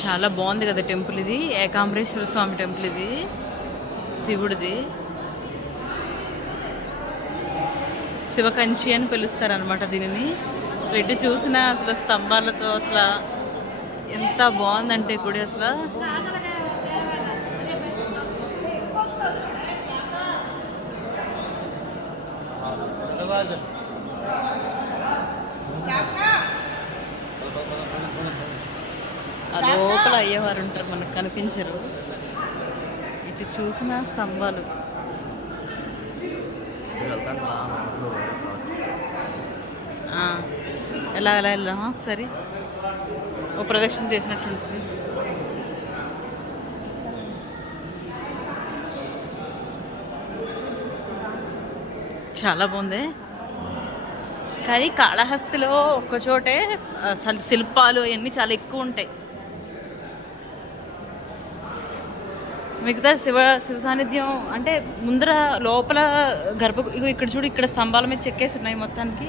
చాలా బాగుంది కదా టెంపుల్ ఇది. ఏకాంబరేశ్వర స్వామి టెంపుల్ ఇది, శివుడిది. శివకంచి అని పిలుస్తారనమాట దీనిని. అసలు ఎటు చూసినా అసలు స్తంభాలతో అసలు ఎంత బాగుందంటే గుడి అసలు. ఆ లోపల అయ్యేవారు ఉంటారు, మనకు కనిపించరు. ఇటు చూసిన స్తంభాలు. ఎలా ఎలా వెళ్దామా ఒకసారి, ఓ ప్రదక్షిణ చేసినట్టుంటుంది. చాలా బాగుంది. కానీ కాళహస్తిలో ఒక్కచోటే శిల్పాలు అవన్నీ చాలా ఎక్కువ ఉంటాయి. మిగతా శివ సాన్నిధ్యం అంటే ముందర లోపల ఇక్కడ చూడు, ఇక్కడ స్తంభాల మీద చెక్కేసి ఉన్నాయి మొత్తానికి.